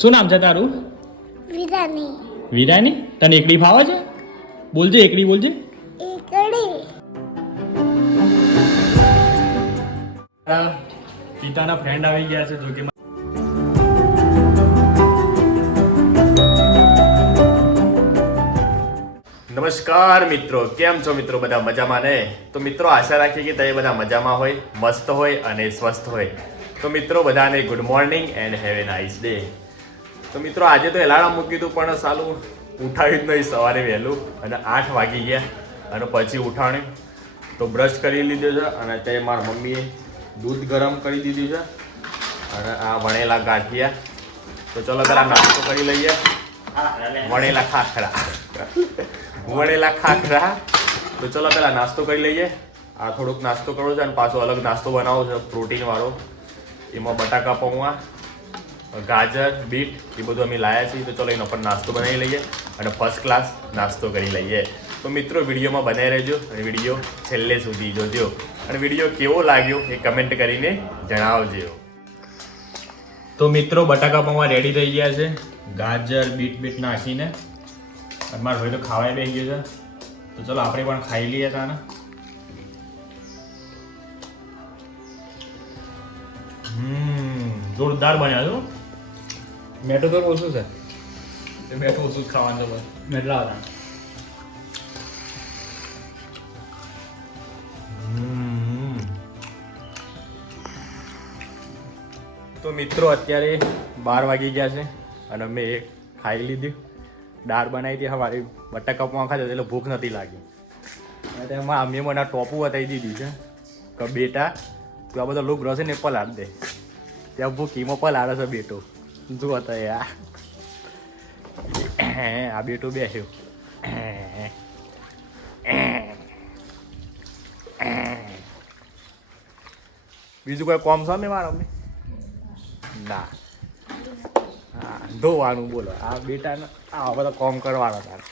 શું નામ છે તારું? વિરાની. વિરાની? તને એકડી ફાવે છે? બોલજે એકડી બોલજે. એકડી. પિતાના ફ્રેન્ડ આવી ગયા છે જો કે નમસ્કાર મિત્રો કેમ છો મિત્રો બધા મજામાં ને? તો મિત્રો આશા રાખીએ કે તમે બધા મજામાં હોય મસ્ત હોય અને સ્વસ્થ હોય. તો મિત્રો બધાને good morning and have a nice day તો મિત્રો, આજે તો એલાર્મ મૂક્યું હતું, પણ સાલું ઉઠાવ્યું જ નહીં. સવારે વહેલું અને આઠ વાગી ગયા અને પછી ઉઠાણી તો બ્રશ કરી લીધો છે અને તે મારા મમ્મીએ દૂધ ગરમ કરી દીધું છે અને આ વણેલા ગાંઠિયા. તો ચલો પેલા નાસ્તો કરી લઈએ. વણેલા ખાખરા. વણેલા ખાખરા. તો ચલો પેલા નાસ્તો કરી લઈએ. આ થોડુંક નાસ્તો કરવો છે અને પાછો અલગ નાસ્તો બનાવો છે પ્રોટીન વાળો એમાં બટાકા પૌવા ગાજર, બીટ, એ બધું અમે લાયા છીએ. તો ચલો એનો પણ નાસ્તો બનાવી લઈએ અને ફર્સ્ટ ક્લાસ નાસ્તો કરી લઈએ. તો મિત્રો, વિડીયોમાં બનાવી રહેજો અને વીડિયો છેલ્લે સુધી જોજો. અને વીડિયો કેવો લાગ્યો એ કમેન્ટ કરીને જણાવજો. તો મિત્રો, બટાકા પૌવા રેડી થઈ ગયા છે. ગાજર, બીટ બીટ નાખીને. અને મારા ભાઈ તો ખાવાય બેસી ગયો છે. તો ચલો આપણે પણ ખાઈ લઈએ તાને. હમ, જોરદાર બન્યા છો મેટો તો ઓછું છે એ મેઠું ઓછું જ ખાવાનું છે મેટલા હતા તો મિત્રો અત્યારે બાર વાગી ગયા છે અને મેં એક ખાઈ લીધી. દાળ બનાવી હતી મારી બટાકા પૌવા ખાધા એટલે ભૂખ નથી લાગી. અને તેમાં અમે મને ટોપું બતાવી દીધી છે કે બેટા તું આ બધા લોક રસે ને પલાળ દે. ત્યાં ભૂખ ભૂખીમાં પલાળે છે બેટો. જુઓ તો યાર. આ બેટો બેસ્યો. બીજું કોઈ કોમ છે મારા મેં ના. હા, ધોવાનું બોલો. આ બેટા આ બધા કોમ કરવાનો તારે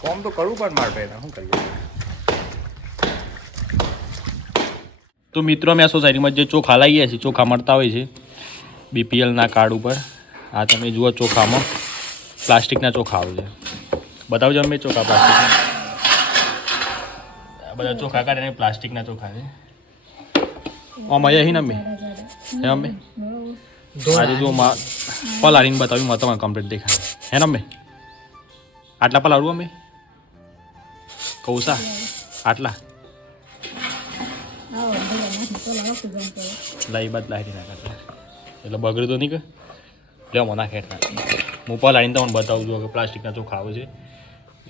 કોમ તો કરવું પણ મારે શું કરીએ? તો મિત્રો, અમે આ સોસાયટીમાં જે ચોખા લાવીએ છીએ, ચોખા મળતા હોય છે, બીપીએલના કાર્ડ ઉપર. આ તમે જુઓ ચોખામાં, પ્લાસ્ટિકના ચોખા આવે છે. બતાવજો અમે ચોખા પ્લાસ્ટિકના. બધા ચોખા કાઢે પ્લાસ્ટિકના ચોખા છે. આમ અહીંયા અહીં અમે? હે અમે? આજે જો બતાવ્યું, માં તમારે કમ્પ્લીટ દેખાય હે અમે? આટલા પલાળું અમે? કૌશા આટલા? લાઈ બાદ લારી કરતા. એટલે બગડે તો નહીં કે? લે મને ખેટ હું પણ લાવીને તમને બતાવું છું કે પ્લાસ્ટિકના ચોખા આવે છે.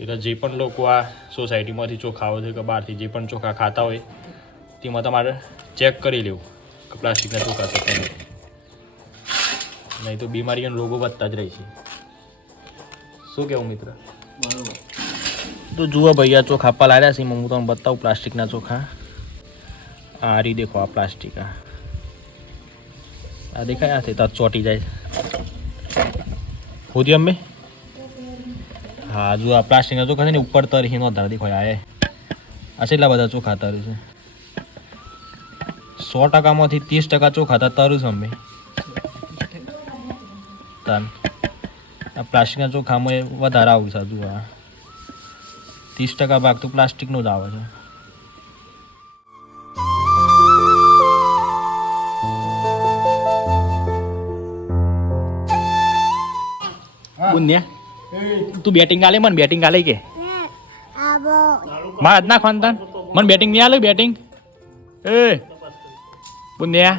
એટલે જે પણ લોકો આ સોસાયટીમાંથી ચોખા આવે છે કે બહારથી જે પણ ચોખા ખાતા હોય તેમાં તમારે ચેક કરી લેવું કે પ્લાસ્ટિકના ચોખા છે નહીં. તો બીમારી અને રોગો વધતા જ રહે છે. શું કેવું મિત્ર? તો જુઓ ભાઈ આ ચોખા પલાળ્યા છે હું તમને બતાવું પ્લાસ્ટિકના ચોખા. આ રી દેખો આ પ્લાસ્ટિક, આ. દેખાય, આ તો ચોટી જાય. હોદી અમે હા, જો આ પ્લાસ્ટિકના ચોખા છે ને, ઉપર તરી નો ધાર દેખો આ એ. આ કેટલા બધા ચોખા તરું છે? સો ટકામાંથી ત્રીસ ટકા ચોખા તા તરું છે અમે તાન. આ પ્લાસ્ટિકના ચોખામાં વધારે આવું છે હજુ ત્રીસ ટકા ભાગ તો પ્લાસ્ટિકનો જ આવે છે. બુન્યા તું બેટિંગ આલે, મને બેટિંગ આલે કે. મારા જ નાખવાનું તાન. મને બેટિંગ નહીં આલે બેટિંગ એ. બુન્યા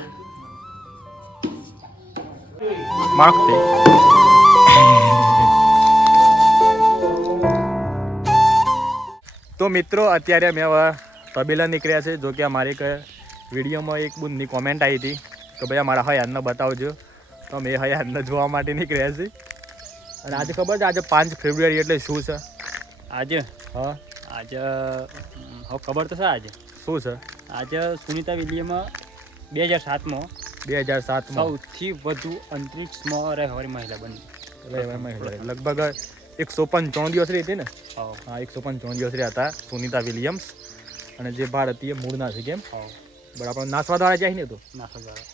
માર્ક દે. તો મિત્રો, અત્યારે અમે હવે તબેલા નીકળ્યા છે. જો કે મારે એક વિડીયોમાં એક બુંદની કોમેન્ટ આવી હતી કે ભાઈ મારા હયાનને બતાવજો. તો એ હયાનને જોવા માટે નીકળ્યા છીએ. અને આજે ખબર છે આજે પાંચ ફેબ્રુઆરી એટલે શું છે? આજે? હા. આજે હવે ખબર તો છે આજે. શું છે? આજે સુનિતા વિલિયમ બે હજાર સાતમાં બે હજાર સાતમાં. સૌથી વધુ અંતરિક્ષમાં રહેવાળી મહિલા બની. લગભગ એકસો પંચાવન દિવસ રહી હતી ને? હા. હા એકસો પંચાવન દિવસ રહ્યા હતા સુનિતા વિલિયમ્સ. અને જે ભારતીય મૂળના છે કેમ? બરાબર બરાબર નાસવા દ્વારા જાય ને તો? નાસા દ્વારા.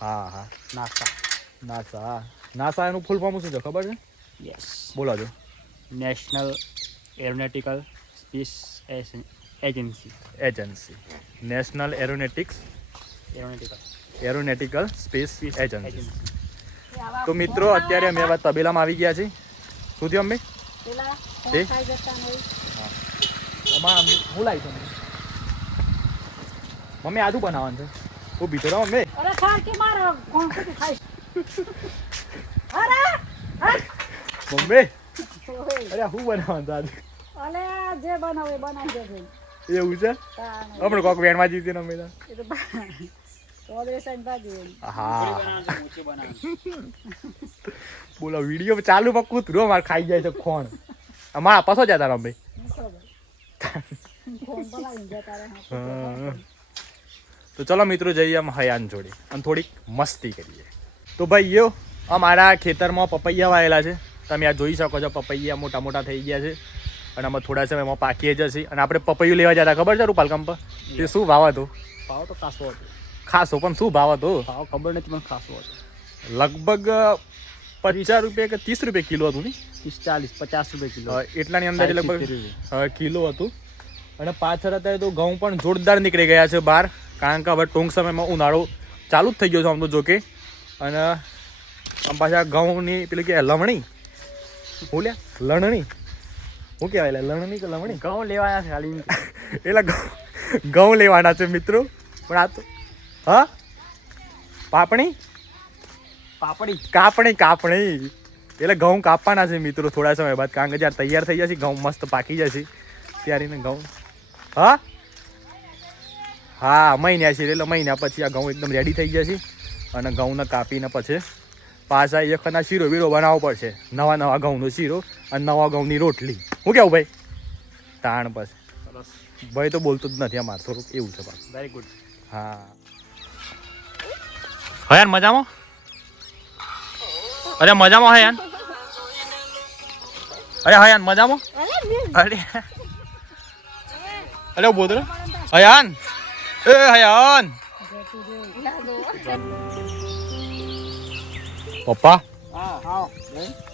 હા હા. નાસા. નાસા. નાસા એનું ફૂલ ફોર્મ શું છે? ખબર છે? યસ બોલો છો national aeronautical space agency agency national aeronautics aeronautical aeronautical space agency તો મિત્રો અત્યારે અમે હવે તબેલામાં આવી ગયા છીએ. શું થયું અમે આમાં હું લાવી છું મમ્મી આદુ બનાવવાનું છે. હું બીજો રહો મમ્મી અરે ખાર કે મારા કોણ ખાઈશ અરે! મમ્મી. અરે હું બનાવવાનું છે અલે જે બનાવે એ બનાવી ભાઈ એવું છે? આપણે હમણાં કોક વેણમાં જીતી ને અમે બોલો વીડિયો ચાલુ માં કૂતરો માર ખાઈ જાય છે ખોણ. અમારા પાછો જતા રમે જતા તો ચલો મિત્રો જઈએ આમ હયાન જોડે. અને થોડીક મસ્તી કરીએ. તો ભાઈ યો અમારા ખેતરમાં પપૈયા વાયેલા છે. તમે આ જોઈ શકો છો પપૈયા મોટા મોટા થઈ ગયા છે. અને આમાં થોડા સમયમાં પાકીએ જશે અને આપણે પપૈયું લેવા જતા ખબર છે રૂપાલ કંપ? તે શું ભાવ હતો? ભાવ તો ખાસો હતો. ખાસો પણ શું ભાવ હતો? ભાવ ખબર નથી પણ ખાસો હતો. લગભગ પચાસ રૂપિયા કે ત્રીસ રૂપિયા કિલો હતું ને? ત્રીસ ચાલીસ પચાસ રૂપિયા કિલો. એટલાની અંદર લગભગ કિલો હતું. અને પાછળ અત્યારે તો ઘઉં પણ જોરદાર નીકળી ગયા છે બહાર. કારણ કે હવે ટૂંક સમયમાં ઉનાળો ચાલુ જ થઈ ગયો છે આમ તો જોકે. અને આમ પાછા ઘઉંની પેલી કે લમણી હું લણણી. શું કહેવાય એટલે લણણી કે લમણી ઘઉં લેવાના છે ખાલી એટલે ઘઉં લેવાના છે મિત્રો. પણ આ તો હા? પાપણી? પાપડી. કાપણી કાપણી. એટલે ઘઉં કાપવાના છે મિત્રો થોડા સમય બાદ. કારણ કે જ્યારે તૈયાર થઈ જશે ઘઉં મસ્ત પાકી જશે. ત્યારે ઘઉં હા? હા મહિના છે એટલે મહિના પછી આ ઘઉં એકદમ રેડી થઈ જશે. અને ઘઉંને કાપીને પછી પાછા એક એકના શીરો બીરો બનાવવો પડશે. નવા નવા ઘઉંનો શીરો અને નવા ઘઉંની રોટલી. હું કેવું ભાઈ? તાણ બસ ભાઈ તો બોલતું જ નથી અમારે થોડુંક એવું છે પાછું. વેરી ગુડ હા. હયાન મજામાં? અરે મજામાં હયાન અરે હયાન મજામાં? અરે અરે બોલ હયાન. એ હયાન. પપ્પા? હા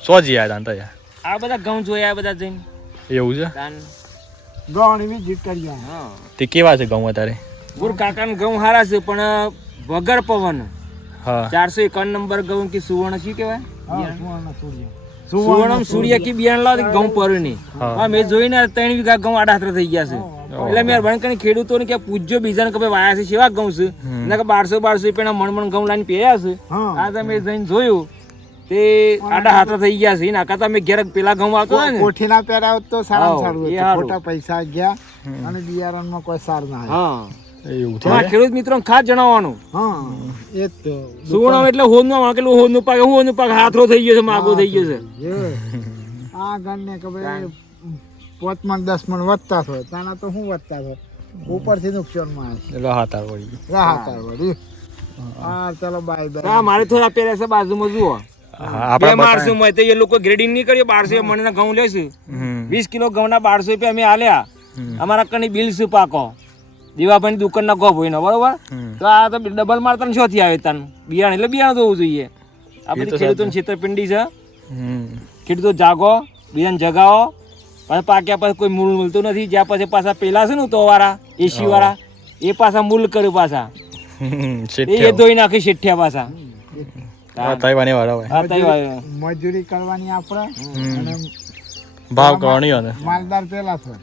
સો જીયા હતા તો યાર આ બધા ઘઉં જોયા આ બધા જઈને. એવું છે? તાન. કરી હા. તે કેવા છે ઘઉં અત્યારે? ગુર કાકાના ઘઉં હારા છે પણ વગર પવન. હા. ચારસો એકાવન નંબર ઘઉં કે સુવર્ણ શું કહેવાય? સુવર્ણ સૂર્ય. સુવર્ણમ સૂર્ય કે બિયારણ લાવ ઘઉં પર નહીં. મેં જોઈને ત્રણ વીઘા ઘઉં આડા હાથે થઈ ગયા છે. એટલે મેં કરીને ખેડૂતોને કે પૂછજો બીજાને કે ભાઈ વાયા છે સેવા ઘઉં છે. એના કે બારસો બારસો રૂપિયાના મણ મણ ઘઉં લાઈને પહેર્યા છે. આ તમે જઈને જોયું. તે આડા હાથા થઈ ગયા છે. એના તમે ઘેર પેલા ઘઉં આવતો હોય ને. કોઠીના પહેરાવ તો સારા સારું. ખોટા પૈસા ગયા અને બિયારણમાં કોઈ સાર ના હા. ખેડૂત મિત્રો ખાસ જણાવવાનું. હા સુવર્ણ એટલે હોદ નો માગેલું હોદનું પાક હોદનું પાક? હાથરો થઈ ગયો છે માગો થઈ ગયો છે. આ ગણને કે ભાઈ પોચ મણ દસ મણ વધતા થાય તાના તો શું વધતા થાય ઉપરથી નુકસાનમાં આવે. રાહતાર વળી રાહતાર વળી. હા. ચલો બાય હા મારે થોડા પહેર્યા છે બાજુમાં જુઓ. બે માણસો માં તો એ લોકો ગ્રેડિંગ નહીં કર્યું બારસો મને ઘઉં લેશું. વીસ કિલો ઘઉંના બારસો રૂપિયા અમે આલ્યા. અમારા કની બિલ શું પાકો દીવાભાઈ દુકાન ના ગોભ હોય બરોબર તો આ તો ડબલ માર તને શોથી આવે તન. બિયારણ એટલે બિયારણ જોવું જોઈએ. આ બધી ખેડૂતોની છેતરપિંડી છે. ખેડૂતો જાગો બીજાને જગાવો. પછી પાક્યા પછી કોઈ મૂળ મળતું નથી. જ્યાં પછી પાછા પેલા છે ને તો વાળા એસી વાળા એ પાછા મૂલ કર્યું પાછા. એ ધોઈ નાખી શેઠિયા પાછા. હા. હા. મજૂરી કરવાની આપણે ભાવ કરવાનો ને? માલદાર પેલા થાય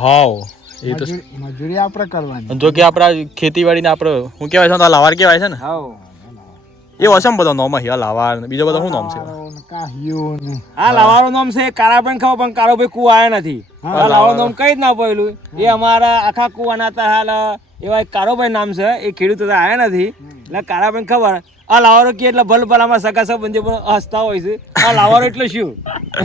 હાવ એ તો મજૂરી આપણે કરવાની. જો કે આપણા ખેતીવાડીને આપણે શું કહેવાય છે લાવાર કહેવાય છે ને? હાવ. એ વસમ બધો નોમ હિયા લાવાર ને બીજો બધો શું નામ છે કારો આ લાવારો નામ છે કારાભાઈ ખબર પણ કારોભાઈ કુવા આયા નથી આ લાવારો નામ કઈ જ ના પડેલું એ અમારા આખા કુવાના હતા હાલ એવા એક કારોભાઈ નામ છે એ ખેડૂત આયા નથી એટલે કારાભાઈ ખબર આ લાવારો કે એટલે ભલ ભલામાં સગા સંબંધી પણ હસતા હોય છે આ લાવારો એટલે શું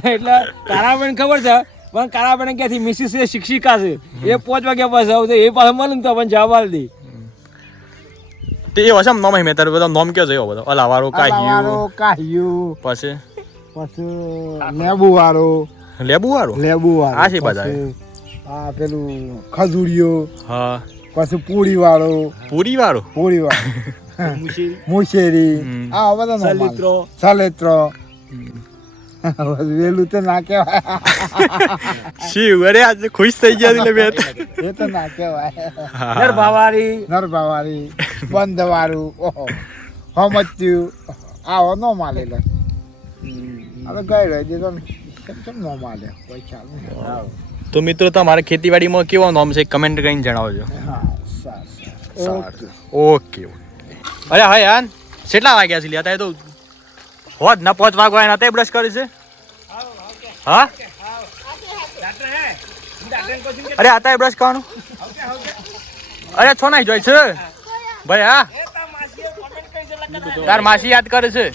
એટલે કારાભાઈ ખબર છે પણ કારાભાઈ ક્યાંથી મિસિસ શિક્ષિકા છે એ પાંચ વાગ્યા પાસે આવશે એ પાસે મળે ને તો પણ જવાબ દે તે એ વસમ નોમ મે તારે બધા નોમ કયો છે બધો આ લાવારો કાહ્યું વાળો કાહિયો પછી પછી લેબુ વાળો લેબુ વાળો લેબુ વાળો આ છે બધા? આ પેલું ખજૂરિયો હા. પછી પૂરી વાળો પૂરી વાળો પૂરી વાળો મુશેરી આ બધા. સલિત્રો. સલેત્રો. વેલું તો ના કહેવાય. શિવ અરે આજે ખુશ થઈ ગયા એટલે મેં એ તો ના કહેવાય. નરભાવારી નરભાવાળી બંધવાળું ઓહો. હોમચ્યું આવો માલે લે. હવે ગઈ રહી જે તો કેમ કેમ નો માલે? કોઈ ખ્યાલ નહીં. તો મિત્રો તમારે ખેતીવાડીમાં કેવો નોમ છે? કમેન્ટ કરીને જણાવજો. હા ઓકે ઓકે. અરે હા યાર કેટલા વાગ્યા છે તારે તો હોત ના પાંચ વાગવા એના તે બ્રશ કરી છે. હા? અરે આતા બ્રશ કરવાનું. અરે છો નાઈ જોઈ છે. ભાઈ હા. તાર માસી યાદ કરે છે.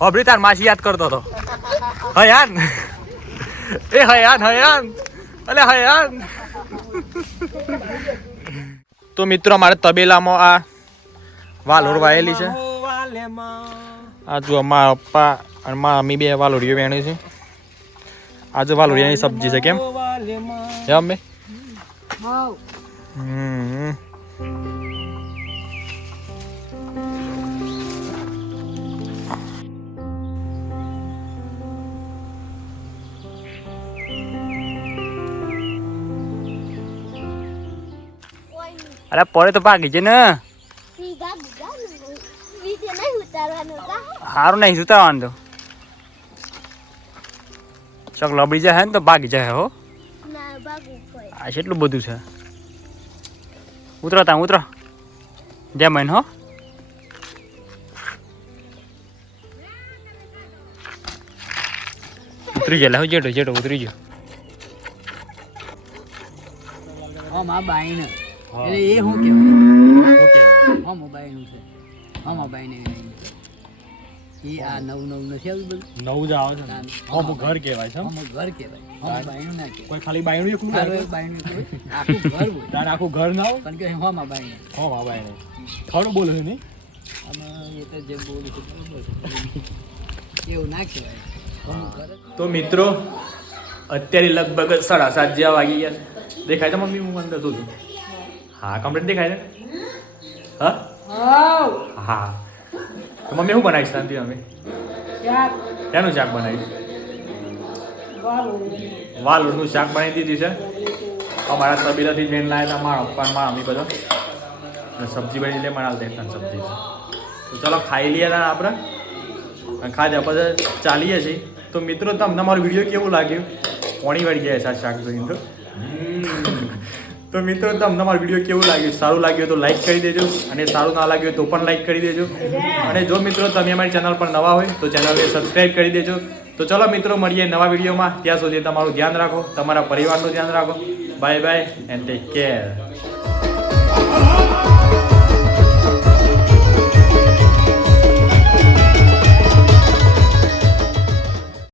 હોબરી તાર માસી યાદ કરતો હતો. હયાન. એ હયાન હયાન. અલે હયાન. તો મિત્રો મારે તબેલામાં આ વાલોર વાયેલી છે. આ જો અમારા પપ્પા અને મારા અમી બે વાલોડીઓ વેણી છે. આજે વાલોડિયાની સબ્જી છે કેમ? હે અમે હમ. અરે પડે તો ભાગી છે ને. સારું નહીં સુતાવાનું તો. ચક લબડી જાય ને તો ભાગી જાય હો. આ કેટલું બધું છે. ઉતરો તા ઉતરો. જય મૈન હો. ઉતરી જાય લે જેટો જેટો ઉતરી ગયો. હમ આ બાઈને. એટલે એ શું કહેવાય? હા બાઈનું છે. હમ બાઈને એ આ નવું નવું નથી આવ્યું બધું? નવું જ આવે છે હમ ઘર કહેવાય છે હમ ઘર કહેવાય. હમ બાઈનું ના કહેવાય. કોઈ ખાલી બાયણું એકલું એક બાઈનું આખું ઘર હોય. તારે આખું ઘર ના પણ કે હમ આ બાઈને હો મા બાયણું. ખરું બોલે છે નહીં આમાં એ તો જે બોલું છે. એવું ના કહેવાય. હમ તો મિત્રો અત્યારે લગભગ સાડા સાત જેવા વાગી ગયા દેખાય છે મમ્મી હું અંદર છું. હા કમ્પ્લીટ દેખાય છે હા? હા. તો મમ્મી શું બનાવીશ શાંતિ અમે ક્યાંનું શાક બનાવીશ? વાલોડનું શાક બનાવી દીધું છે. અમારા તબીલાથી જઈને લાવ્યા હતા મારા પપ્પા અને મારા મમ્મી બધા. અને સબ્જી બની એટલે મારા દેખતા સબ્જી તો ચલો ખાઈ લઈએ ના આપણે. ખાધા પછી ચાલીએ છીએ. તો મિત્રો તમને મારો વીડિયો કેવું લાગ્યું? કોણી વળી ગયા છે આ શાક જોઈને તો. તો મિત્રો, તમને મારો વીડિયો કેવું લાગ્યું? સારું લાગ્યું તો લાઈક કરી દેજો અને સારું ના લાગ્યું તો પણ લાઈક કરી દેજો. અને જો મિત્રો, તમે અમારી ચેનલ પર નવા હોય તો ચેનલને સબસ્ક્રાઈબ કરી દેજો. તો ચલો મિત્રો, મળીએ નવા વિડીયોમાં ત્યાં સુધી તમારું ધ્યાન રાખો, તમારા પરિવારનું ધ્યાન રાખો. Bye bye and take care